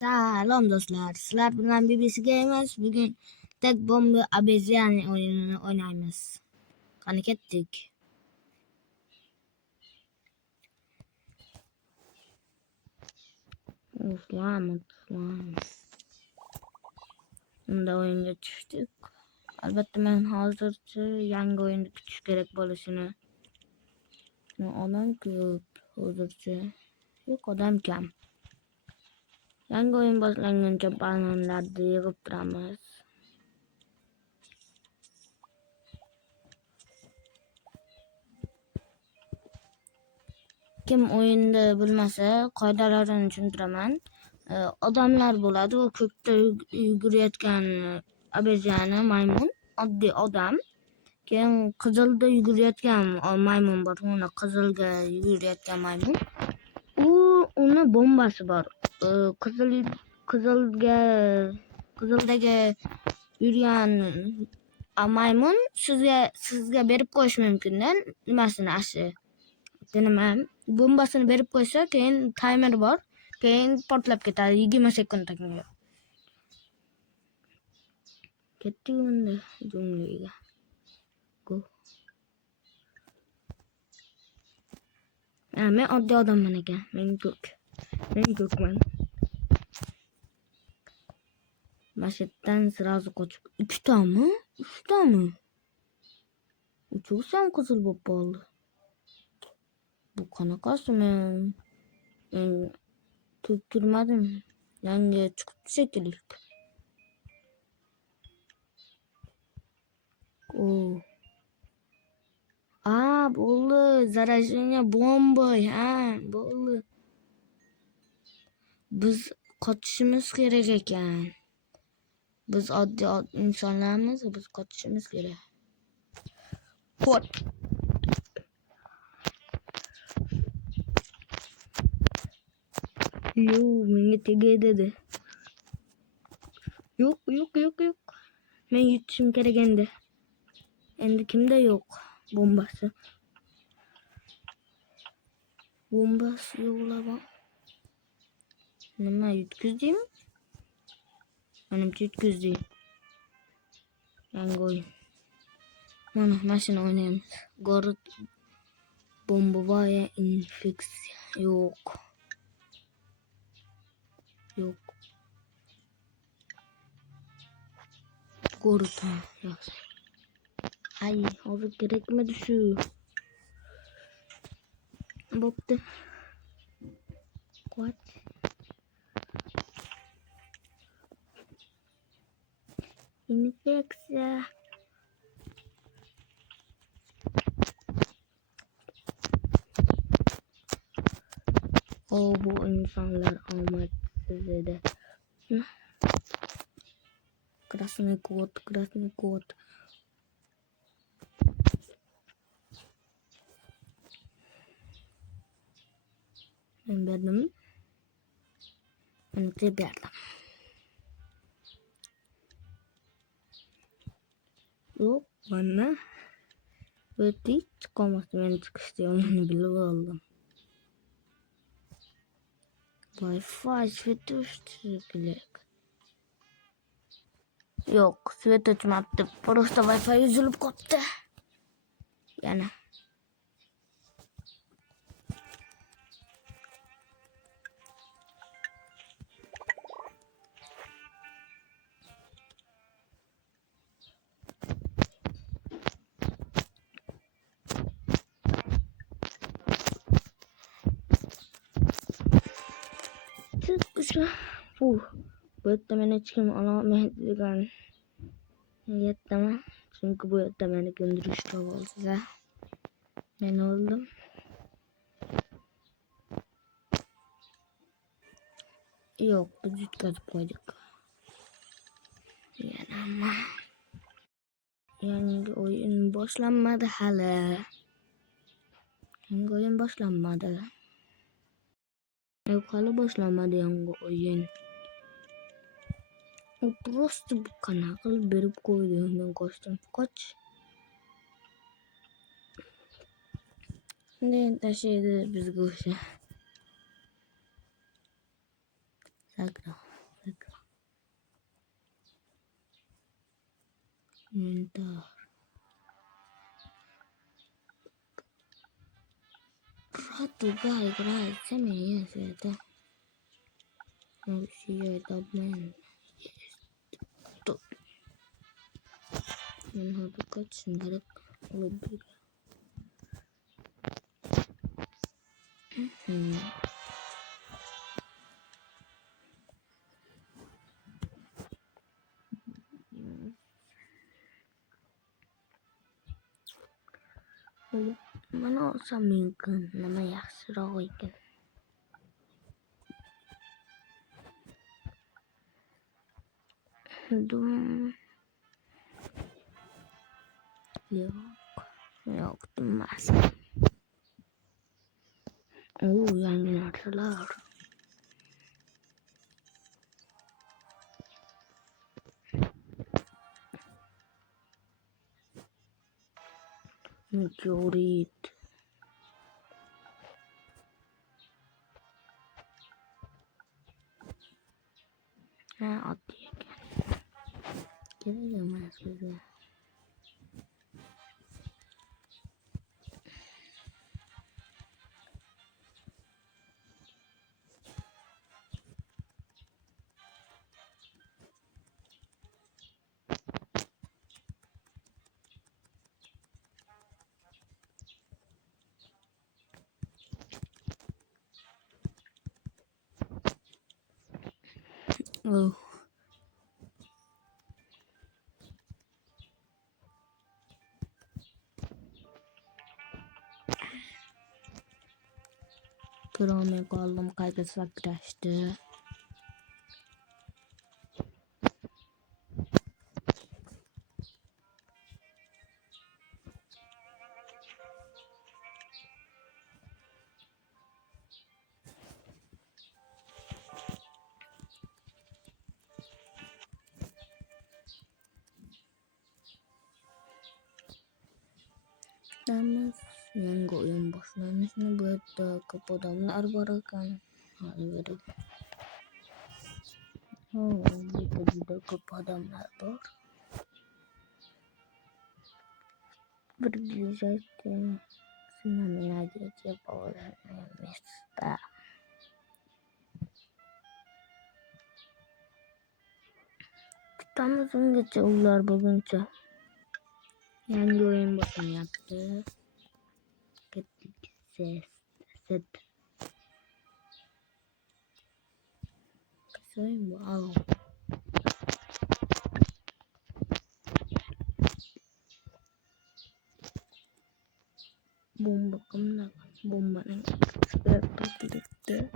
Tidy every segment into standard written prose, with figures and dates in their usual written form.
Salom do'stlar, sizlar bilan BBC Gamers. Bugün tek bomba abezyan oyununu oynaymiz. Qani ketdik. Selamat. Bunda oyunga tushdik. Albatta men hozircha yangi o'yinni kutish kerak bo'lishini. Odam ko'p hozircha. Yo'q, odam kam. Yangi o'yin boshlanguncha bananlarni yig'ib turamiz. Kim o'yinni bilmasa, qoidalarini tushuntiraman. Odamlar bo'ladi, u ko'kda yugurayotgan abeziyani maymun, oddiy odam. Keyin qizilda yugurayotgan maymun bor, uni qizilga yugurayotgan maymun. Uni bombasi bor. Qizildagi yurgan maymun sizga berib qo'yish mumkin-da, nimasini ashi. Nima bombasini berib qo'ysa, keyin timer bor, keyin portlab ketadi 20 sekundga. Ketdik unda jungliga. Go. Men oddiy odamman ekan. Men ko'kman. Masjiddan sirazu qochib. 2 tami? 3 tami? Uchursam qizil bo'lib qoldi. Bu qanaqasi? Men ko'rmadim. Yangi chiqibdi shekilli. Bo'ldi. Zaражение bombой. Bo'ldi. Biz qochishimiz kerak ekan. Biz oddiy insonlarmiz, biz qochishimiz kerak. Qoch. Menga tegay dedi. Yo'q. Men yutishim kerak endi. Endi kimda yo'q bombasi? Bombasi yo'qlar. Nima yutkizdingmi? Menimcha yutkizdik. Yangi o'yin. Mana mashina o'ynaymiz. Город bombovая infeksiya. Yo'q. Город. Yaxshi. Hozir kerakmidi shu? Bo'pti. Qoch. Infeksiya. Bu insonlar omadsiz edi. Красный кот. Men berdim. Menga berdim. Yo'q, mana. O'tdik, chiqamoqda men chiqishda yo'lini bilib oldim. Wi-Fi svet o'chirish kerak. Yo'q, svet o'chmabdi. Просто Wi-Fi uzilib qopti. Yana. Çıkışa. Bu yerda meni hech kim ololmaydi degan niyatdaman. Chunki bu yerda meni ko'ndirishga olsa, men o'ldim. Yo'q, biz yutkazib qo'ydik. Yana yangi o'yin boshlanmadi hali. Yo'q, hali boshlanmadi yangi o'yin. U просто bu qanaqa qilib berib qo'ydi. Men qochdim. Qoch. Ne tashlaydi bizga o'sha. Sakra. Bentar. Ratu guys, sama ya saya manusia teman. Tuh, yang dekat sengarik lebih. Mana samingkan nama ya serawikan. Dum yok mas. Oh yang ini adalah meteorit. Nah, oke kan. Kita yang masuk ya. Oh. Kırılmaya koydum kaygısı arkadaşlar. Namus yang goyang bos namus ini buat kepadam arbarakan hal berat. Oh, kita juga kepadam arbor. Berdiri saja. Senamin aja siapa orang yang mesta. Kita langsung ke ular bergencah. Yang goyang bosnya ketik set. Kesoin wow. Bomba kemana? Bomba yang seperti itu.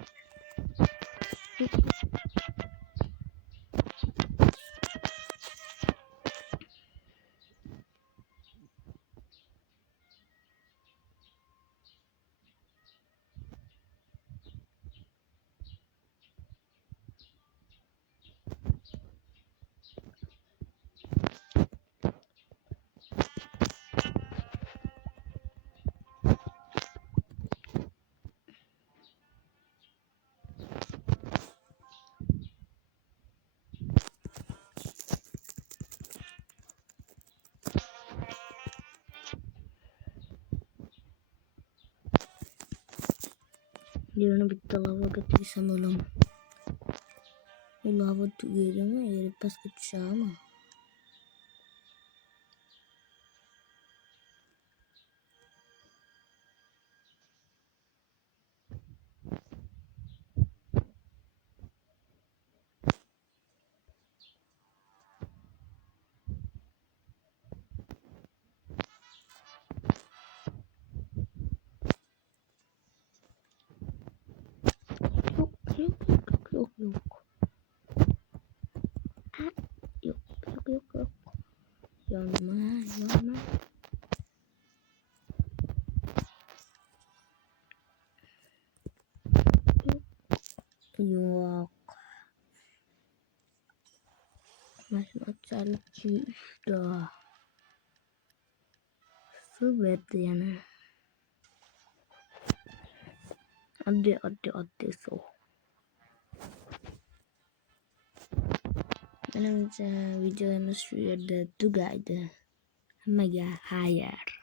Dia nak betul lava ketik sama lama. Lava tu gila mah ya pas ketik sama. Yuk. Ah, yuk. Yang mana? Yuk. Mas salju dah. Seperti yana. Ade so. Menimcha videomiz shu yerda tugaydi. Hammaga xayr.